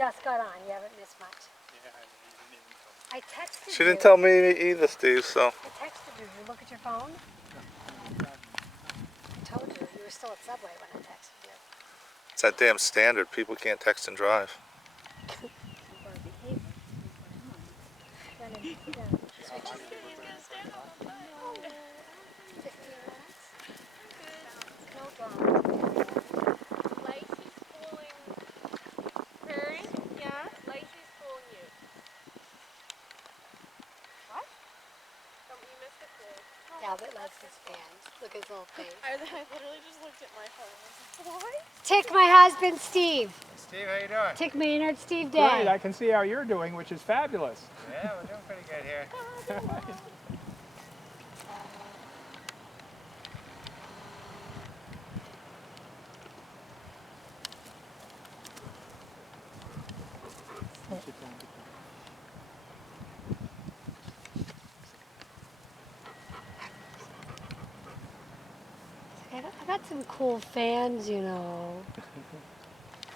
just got on. You haven't missed much. Yeah, you didn't even tell me. I texted you. She didn't tell me either, Steve, so. I texted you. You look at your phone? I told you. You were still at Subway when I texted you. It's that damn standard. People can't text and drive. Lacey's calling. Prairie? Yeah? Lacey's calling you. What? You missed a call. Albert loves his fans. Look at his little face. I literally just looked at my phone. I was like, what? Tick, my husband, Steve. Steve, how you doing? Tick Maynard, Steve Great, Day. I can see how you're doing, which is fabulous. Yeah, we're doing pretty good here. I got some cool fans, you know.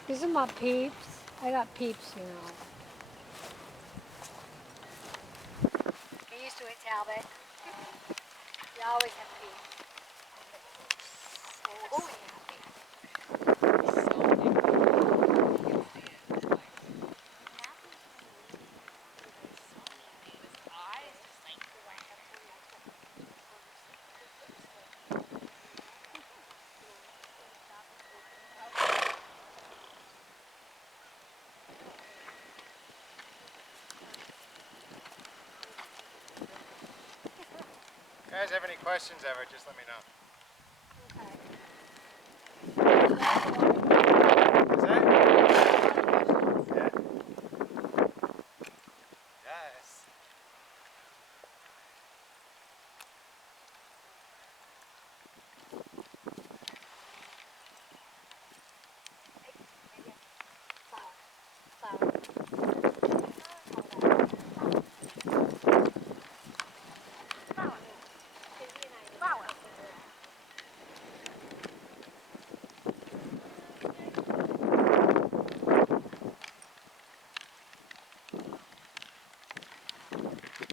These are my peeps. I got peeps, you know. Get used to it, Talbot. You always have peeps. Oh, yeah. Guys, have any questions ever, just let me know.